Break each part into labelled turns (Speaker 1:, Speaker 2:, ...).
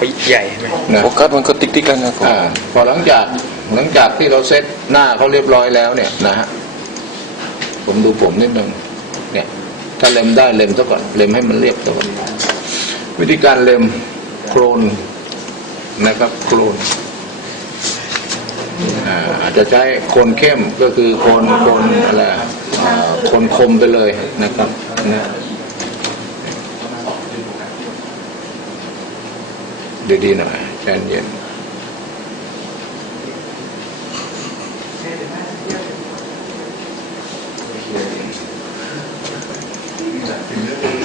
Speaker 1: เขาใหญ่ไหม
Speaker 2: นะ
Speaker 3: โฟกัสมันก็ติ๊กติ๊กกันนะผม
Speaker 2: อ่าพอหลังจากหลังจากที่เราเซตหน้าเขาเรียบร้อยแล้วเนี่ยนะฮะผมดูผมนิดนึงเนี่ย ถ้าเล็มได้เล็มซะก่อนเล็มให้มันเรียบซะก่อนวิธีการเล็มโครนนะครับโครนอ่าอาจจะใช้โคนเข้มก็คือโคนโคนอะไรอะอ่าโคนคมไปเลยนะครับนะ ดีๆหน่อยใจเย็น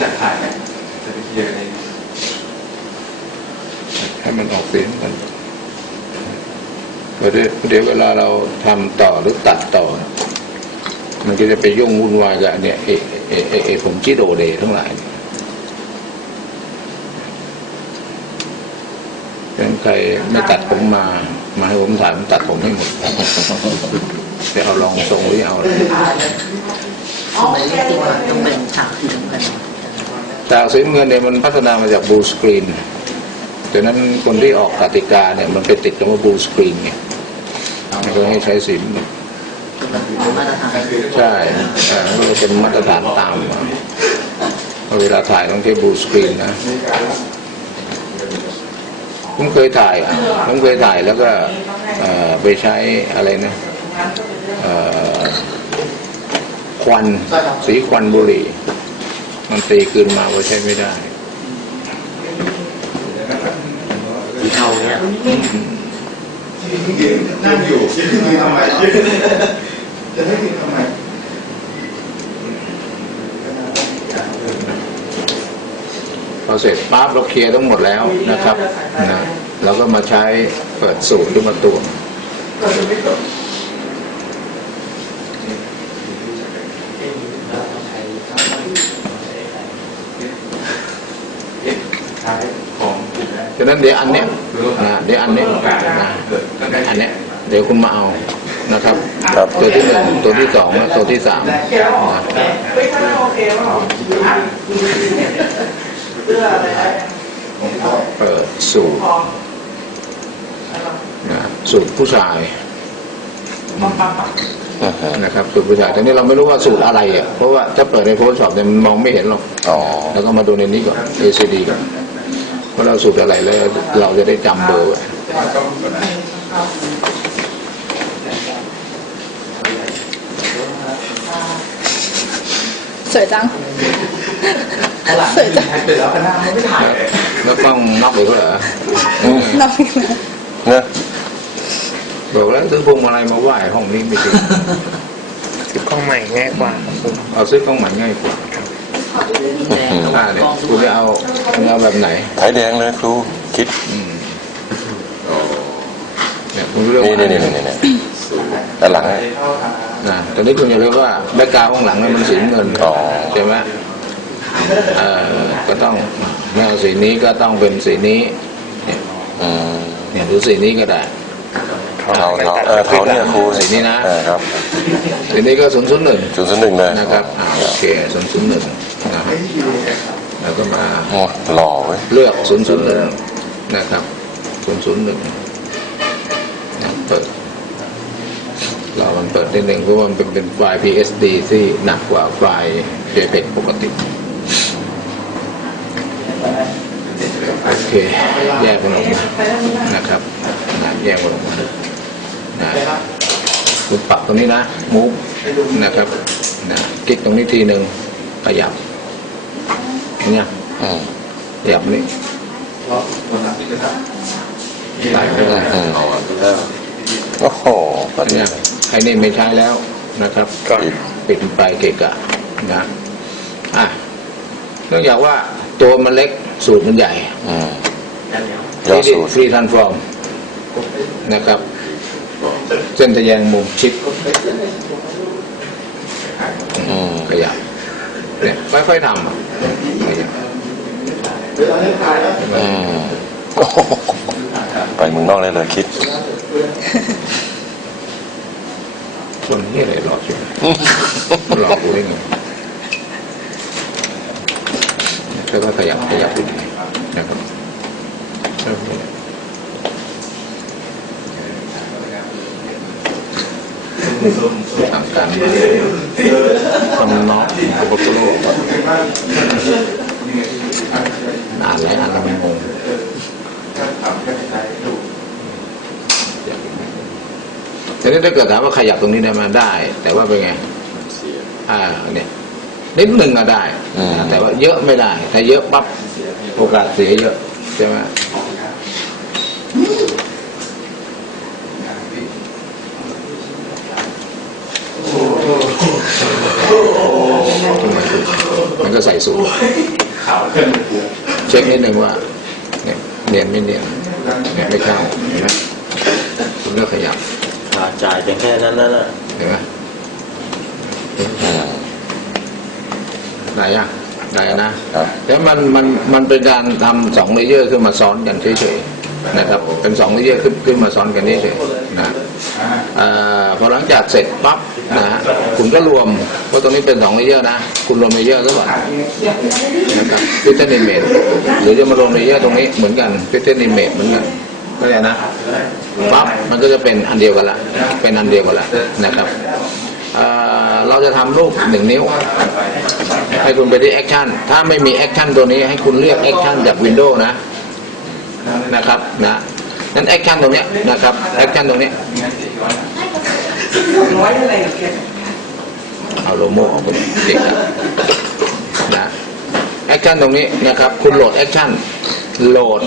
Speaker 4: จัดถ่ายไหมจะให้
Speaker 2: มันออกเสียงกันเพระเดี๋ยวเดี๋ยวเวลาเราทำต่อหรือตัดต่อ มันก็จะไปยุ่งวุ่นวายกับนเนี่ยเอเอเอเอผมจิโดเดทั้งหลายเป็น ใครไม่ตัดผมมา มาให้ผมถ่ายผมตัดผมให้หมดจะเอาลองทรงหรือเอาอะไร
Speaker 5: ทำไมเรียกที่ว่าต้องเป็นฉากสีน้ำเงิน
Speaker 2: จากสีน้ำเงินเนี่ยมันพัฒนามาจากบลูสกรีนดังนั้นคนที่ออกกติกาเนี่ยมันไปติดคำว่าบลูสกรีนไงมันก็ให้ใช้สีน้ำเงิน
Speaker 5: คือมันเป็นมาตรฐาน
Speaker 2: ใช่ใช่มันก็เลยเป็นมาตรฐานตามมาเพราะเวลาถ่ายต้องใช้บลูสกรีนนะ ผมเคยถ่ายอะผมเคยถ่ายแล้วก็เอ่อไปใช้อะไรนะเอ่อควันสีควันบุหรี่ มันตีคืนมาว่าใช้ไม่ได้
Speaker 5: สีเทาเนี่ย
Speaker 4: นั่งอยู่จะขึ้นยืนทำไมจะให้ยืนทำไม
Speaker 2: พอเสร็จปั๊บเราเคลียร์ทั้งหมดแล้วนะครับนะเราก็มาใช้เปิดสูตรขึ้นมาตวง
Speaker 4: ท้ายของกลุ่มแรก
Speaker 2: ฉะนั้นเดี๋ยวอันเนี้ยนะเดี๋ยวอันเนี้ยนะอันเนี้ยเดี๋ยวคุณมาเอานะครับ
Speaker 3: ครับ
Speaker 2: ตัวที่หนึ่งตัวที่สองและตัวที่สาม นะ
Speaker 6: ไม่ค่อยโอเคหรอเสื้ออะไรนะ
Speaker 2: เปิดสูตร
Speaker 6: พอ
Speaker 2: นะสูตรผู้ชาย
Speaker 6: ปั๊บปั๊บปั๊บ
Speaker 3: อ่าฮะ
Speaker 2: นะครับสูตรผู้ชายแต่นี่เราไม่รู้ว่าสูตรอะไรอะเพราะว่าถ้าเปิดใน Photoshop เนี่ยมันมองไม่เห็นหรอก
Speaker 3: อ๋อ
Speaker 2: แล้วก็มาดูในนี้ก่อน ACD ก่อนว่าเราสูตรอะไรแล้วเราจะได้จำเบอร์ไว้
Speaker 7: สวยจัง สวยจัง
Speaker 4: เดี๋ยวแล้วกันหน้าไม่ถ่ายเลย
Speaker 2: แล้วต้องนับอีกเหรอ
Speaker 7: น้องอีกแล้ว
Speaker 3: เนอะ
Speaker 2: บอกแล้วซื้อพวงมาลัยมาไหว้ห้องนี้ไม่จริง
Speaker 1: คือกล้องใหม่ง่ายกว่าครับผม
Speaker 2: เอาซื้อกล้องใหม่ง่ายกว่า
Speaker 5: แดงระห
Speaker 2: อ่า
Speaker 5: ว่าง
Speaker 2: เนี่ย
Speaker 5: กล้อง
Speaker 2: คุณจะเอาคุณจะเอาแบบไหน
Speaker 3: ถ่ายแดงเลยครูคิด
Speaker 2: อืมเนี่ยคุณเลือก
Speaker 3: นี่
Speaker 2: มา
Speaker 3: นี่นี่นี่นี่ด้านหลัง
Speaker 2: นะตอนนี้คุณอย่าลืมว่าแบ็กกราวด์ข้างหลังเนี่ยมันสีเงิน
Speaker 3: อ๋อ
Speaker 2: ใช่ไหมเอ่อ ก็ต้องไม่เอาสีนี้ก็ต้องเป็นสีนี้เนี่ย
Speaker 3: อืม
Speaker 2: เนี่ยหรือสีนี้ก็ได้
Speaker 3: เทาเทาเออเทาเนี่ยครู
Speaker 2: สีนี้นะ
Speaker 3: เออครับ
Speaker 2: สีนี้ก็ศูนย์ศูนย์หนึ่ง
Speaker 3: ศูนย์ศูนย์หนึ่งเลย
Speaker 2: นะครับอ่าโอเคศูนย์ศูนย์หนึ่งนะครับแล้วก็มา
Speaker 3: โอ้หล่อเว้ย
Speaker 2: เลือกศูนย์ศูนย์หนึ่งนะครับศูนย์ศูนย์หนึ่งเปิดเรามันเปิดได้หนึ่งเพราะว่ามันเป็นเป็นไฟล์ PSD ที่หนักกว่าไฟล์ JPEG ปกติ โอเค แยกมันออกมานะครับนะแยกมันออกมานะคุณปรับตรงนี้นะมูฟนะครับนะคลิกตรงนี้ทีหนึ่งขยับเนี่ย
Speaker 3: อืม
Speaker 2: ขยับนี่
Speaker 4: เพราะวันหลังที่จะท
Speaker 2: ได้ไม่ได้
Speaker 3: อืมโอ้โหปัด
Speaker 2: เนี่
Speaker 3: เนี่ยย
Speaker 2: ไอ้นี่ไม่ใช้แล้วนะครับ
Speaker 1: ก่อน
Speaker 2: ปิดมันไปเกะกะนะอะเนื่องจากว่า ตัวมันเล็กสูตรมันใหญ่
Speaker 3: อืมยอดสูตร
Speaker 2: ฟรีทันฟอร์มนะครับ เส้นทะแยงมุมชิด
Speaker 3: อืม
Speaker 2: ขยับเนี่ยค่อยๆทำอะขยับ
Speaker 3: อืมโอ้โหไปเมืองนอกเลยเลยคิด
Speaker 2: ส่วนนี้อะไรหลอกอยู่หลอกกูได้ไง แล้วก็ขยับขยับดูนะครับทำการทำน็อตอุปกรณ์อ่านแล้วอ่านแล้วมันงงทีนี้ถ้าเกิดถามว่าขยับตรงนี้ได้ไหมาได้ แต่ว่าเป็นไงอ่าเนี่ย นิดหนึ่งอะได้
Speaker 3: อืม
Speaker 2: แต่ว่าเยอะไม่ได้ ถ้าเยอะปั๊บโอกาสเสียเยอะใช่ไหมมันก็ใส่สูตรเช็คนิดนึงว่าเนี่ยเนียนไม่เนียนเนี่ยไม่เข้าเห็นไหมคุณเลือกขยับ
Speaker 8: จ่ายเพียงแค่นั้นนั่นน่ะ
Speaker 2: เห็นไหม
Speaker 3: อืม
Speaker 2: ได้ยังได้นะ ครับแล้วมันมันมันเป็นการทำสองเลเยอร์ขึ้นมาซ้อนกันเฉยๆนะครับ เป็นสองเลเยอร์ขึ้นขึ้นมาซ้อนกันเฉยๆนะอ่าพอหลังจากเสร็จปั๊บนะฮะคุณก็รวมเพราะตรงนี้เป็นสองเลเยอร์นะ คุณรวมเลเยอร์ก็ก่อนนะครับพิเทนิเมตหรือจะมาลงเลเยอร์ตรงนี้เหมือนกันพิเทนิเมตเหมือนกันก็เลยนะปั๊บมันก็จะเป็นอันเดียวกันละเป็นอันเดียวกันละนะครับเอ่อ เราจะทำรูปหนึ่งนิ้ว ให้คุณไปที่แอคชั่นถ้าไม่มีแอคชั่นตัวนี้ให้คุณเลือกแอคชั่นจากวินโดว์นะนะครับนะนั้นแอคชั่นตรงนี้นะครับแอคชั่นตรงนี้
Speaker 6: น้อยอะไรกับแก
Speaker 2: เอาโลโม่ออกไปเด็กนะแอคชั่นตรงนี้นะครับ คุณโหลดแอคชั่นโหลด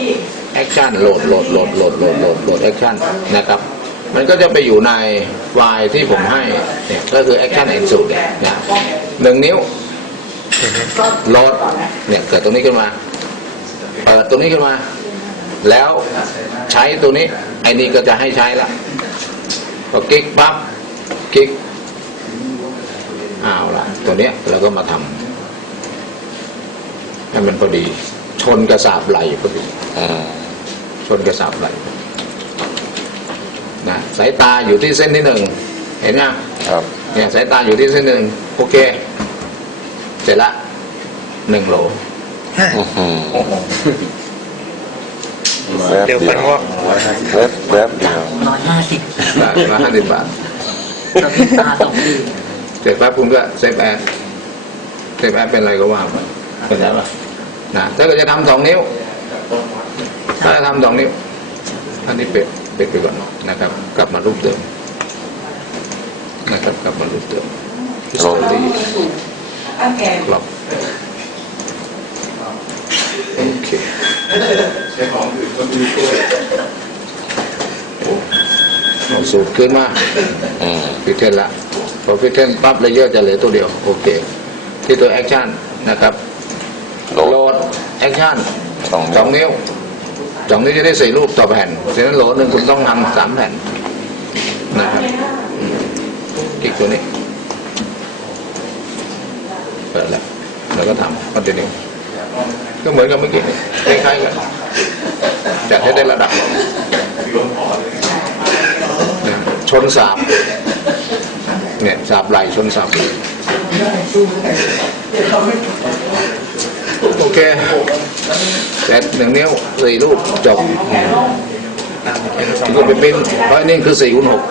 Speaker 2: แอคชั่นโหลดโหลดโหลดโหลดโหลดโหลดแอคชั่นนะครับ มันก็จะไปอยู่ในไฟล์ที่ผมให้เนี่ยก็คือแอคชั่นเอ็นสุดเนี่ยหนึ่งนิ้วโหลดเนี่ยเกิดตรงนี้ขึ้นมาเปิดตรงนี้ขึ้นมา แล้วใช้ตัวนี้ ไอ้นี่ก็จะให้ใช้ละพอคลิกปั๊บคลิกเอาละตัวเนี้ยเราก็มาทำให้มันพอดี ชนกระสาบไหลพอดี
Speaker 3: อ
Speaker 2: ชนกระสาบไหล นะสายตาอยู่ที่เส้นที่หนึ่งเห็นไหม
Speaker 3: ครับ
Speaker 2: เนี่ยสายตาอยู่ที่เส้นหนึ่งโอเค เสร็จละหนึ่งโหล
Speaker 3: อื้อหือแวบ
Speaker 1: เดี๋ยว
Speaker 3: เดี
Speaker 1: ฟั
Speaker 3: ย
Speaker 1: น
Speaker 3: ว
Speaker 1: วอก
Speaker 3: แวบแวบเดียว
Speaker 5: ร้อยห้าสิบ
Speaker 2: ได้ละห้าสิบบาท
Speaker 5: เราพิมพ์ตาสองที
Speaker 2: เสร็จปั๊บคุณก็เซฟแอดเซฟแอดเป็นอะไรก็ว่าไปเข้าใจป่ะนะถ้าเกิดจะทำสองนิ้วถ้าจะทำสองนิ้วอันนี้เป็ด เป็ดไปก่อนนะครับ กลับมารูปเดิมนะครับ กลับมารูปเดิม history
Speaker 6: อันแก
Speaker 2: กลับโอเคเอาสูตรขึ้นมา
Speaker 3: อืม
Speaker 2: พิเทนละพอพิเทนปั๊บเลเยอร์จะเหลือตัวเดียว โอเค ที่ตัวแอคชั่นนะครับ
Speaker 3: โหล
Speaker 2: โหล
Speaker 3: ด
Speaker 2: ดแอคชั่น
Speaker 3: สอง
Speaker 2: ส
Speaker 3: นิ้
Speaker 2: อ
Speaker 3: ว
Speaker 2: งนิ้ว สองนิ้จะได้สี่รูปต่อแผ่นฉะนั้นโหลหนึ่งคุณต้องทำสามแผ่นนะครับอืมคลิกตัวนี้เปิดแล้วแล้วก็ทำคอนติเนียก็เหมือนกับเมื่อกี้คล้ายๆกันจัดให้ได้ระดับชนสาบเนี่ยสาบไหลชนสาบโอเค เสร็จหนึ่งนิ้วสี่รูปจบ
Speaker 1: ตามเป็นสอง
Speaker 2: ก็ไปปิ้นเพราะนี่คือสี่คูณหก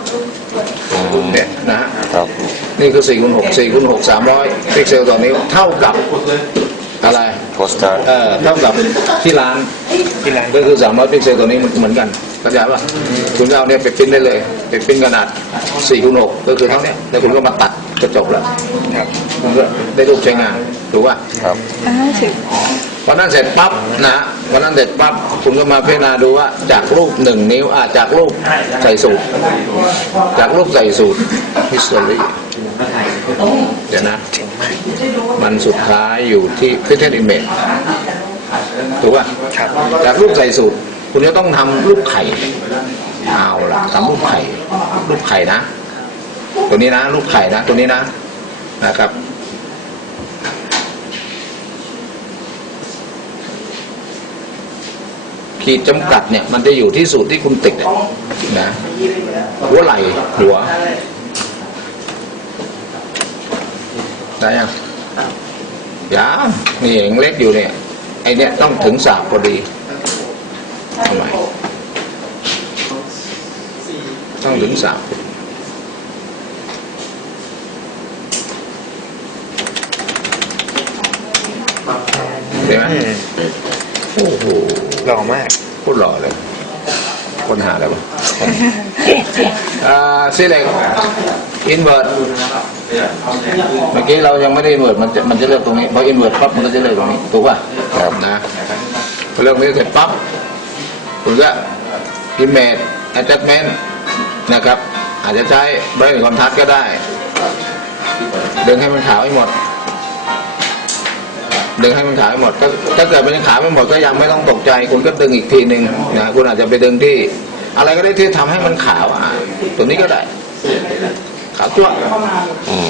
Speaker 2: เนี่ยนะฮะ
Speaker 3: ครับ
Speaker 2: นี่คือ4คูณ6 4คูณ6 300พิกเซลต่อนิ้วเท่ากับอะไร
Speaker 3: โพสต์การ์ด
Speaker 2: เอ่อเท่ากับที่ร้าน
Speaker 1: ที่ร้าน
Speaker 2: ก็คือ300พิกเซลตัวนี้เหมือนกันเข้าใจป่ะคุณก็เอาเนี่ยไปปริ้นได้เลยไปปริ้นขนาด4คูณ6ก็คือเท่าเนี้ยแล้วคุณก็มาตัดก็จบแล้ว
Speaker 1: ครับ
Speaker 2: คุณก็ได้รูปใช้งานถูกป่ะ
Speaker 3: ครับ
Speaker 7: ห้าสิบ
Speaker 2: วันนั้นเสร็จปั๊บนะวันนั้นเสร็จปั๊บคุณก็มาพิจารณาดูว่าจากรูปหนึ่งนิ้วอาจากรูปใส่สูตร จากรูปใส่สูตร history เดี๋ยวนะ มันสุดท้ายอยู่ที่ Christian Image ถูกป่ะจากรูปใส่สูตร คุณจะต้องทำรูปไข่เอาละทำรูปไข่ รูปไข่นะ ตัวนี้นะ รูปไข่นะ ตัวนี้นะนะครับ ขีดจำกัดเนี่ยมันจะอยู่ที่สูตรที่คุณติดนะหัวไหล่หัวได้ยังยังนี่เองเล็กอยู่เนี่ยไอเนี่ยต้องถึงสาบพอดีทำไมต้องถึงสามเห็นไหม โอ้โห
Speaker 1: หล่อมาก
Speaker 2: พูดหล่อเลย คนหาอะไรวะอ่าซีเล็กอินเวอร์เมื่อกี้เรายังไม่ได้อินเวอร์มันจะมันจะเลือกตรงนี้พออินเวอร์ปั๊บมันก็จะเลือกตรงนี้ถูกป่ะครับนะพอเลือกนี้เสร็จปั๊บคุณก็ image attachment นะครับ อาจจะใช้ brain contrast ก็ได้ดึงให้มันขาวให้หมด ดึงให้มันขาวให้หมดถ้าถ้าเกิดมันยังขาวไม่หมดก็ยังไม่ต้องตกใจ คุณก็ดึงอีกทีหนึ่งนะคุณอาจจะไปดึงที่ อะไรก็ได้ที่ทำให้มันขาวอะตัวนี้ก็ได้ขาวจ้ว
Speaker 3: อืม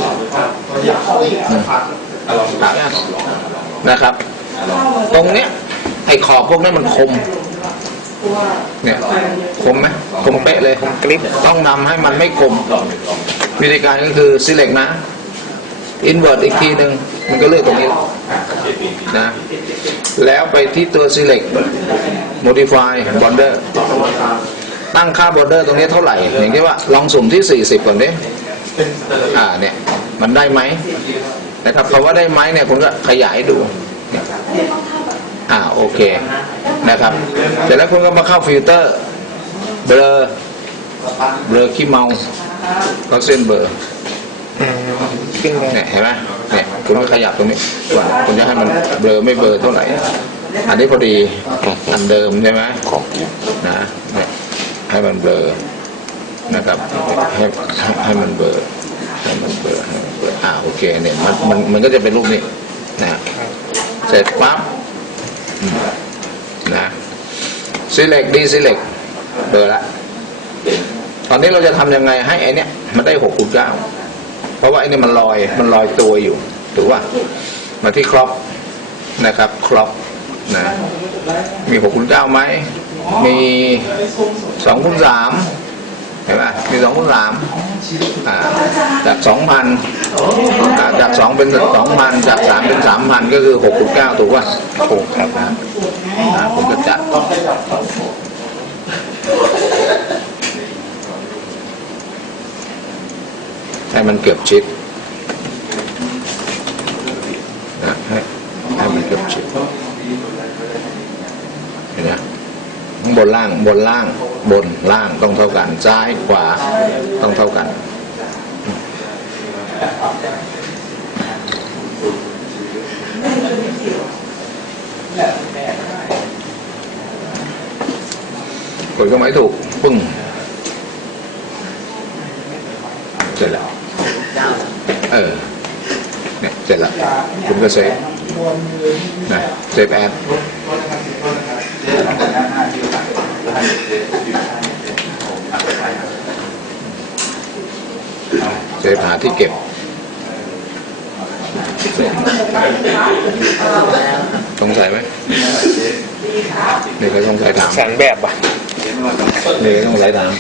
Speaker 2: ขาวยังนะครับ ตรงเนี้ยไอ้ขอบพวกนี้มันคมเนี่ยคมไหมคมเป๊ะเลยคมกริบต้องนำให้มันไม่คมวิธีการก็คือ select นะ invert อีกทีหนึ่งมันก็เลือกตรงนี้ นะ แล้วไปที่ตัว select modify border ตั้งค่า border ตรงนี้เท่าไหร่ อย่างที่ว่าลองสุ่มที่ 40 ก่อนดิอ่าเนี่ย มันได้ไหมนะครับคำว่าได้ไหมเนี่ยผมก็ขยายดูอ่าโอเคนะครับเสร็จแล้วคุณก็มาเข้าฟิลเตอร์เบลอเบลอขี้เมาก็เส้นเบลอ
Speaker 1: อืมขึ้นเลย
Speaker 2: เนี่ยเห็นไหม เนี่ยคุณก็ขยับตรงนี้ว่าคุณจะให้มันเบลอไม่เบลอเท่าไหร่ อันนี้พอดีอันเดิมใช่ไหม
Speaker 3: ของจริง
Speaker 2: นะเนี่ยให้มันเบลอนะครับให้ให้ให้มันเบลอให้มันเบลอให้มันเบลออ่าโอเคเนี่ยมันมันมันก็จะเป็นรูปนี้นะเสร็จปั๊บอืมนะ select ดี select เบลอละ ตอนนี้เราจะทำยังไงให้ไอเนี้ยมันได้หกคูณเก้า เพราะว่าไอเนี่มันลอยมันลอยตัวอยู่ถูกป่ะมาที่ครอปนะครับ ครอปนะมีหกคูณเก้าไหมมีสองคูณสามเห็นไหมมีสองคูณสามจากสองพันจากสองเป็นสองพันจากสามเป็นสามพันก็คือหกคูณเก้าถูกป่ะถูกครับนะผมก็จัด ให้มันเกือบชิดนะให้ให้มันเกือบชิดเห็นไหมข้างบนล่างบนล่างบนล่างต้องเท่ากันซ้ายขวาต้องเท่ากันกดเครื่องหมายถูกปึ้ง เสร็จแล้ว เออเนี่ยเสร็จแล้วคุณก็เซฟนะเซฟแอดเซฟหาที่เก็บ สงสัยไหมนี่ก็สงสัยถาม
Speaker 1: แสนแบบอะ
Speaker 2: นี่ก็สงสัยถาม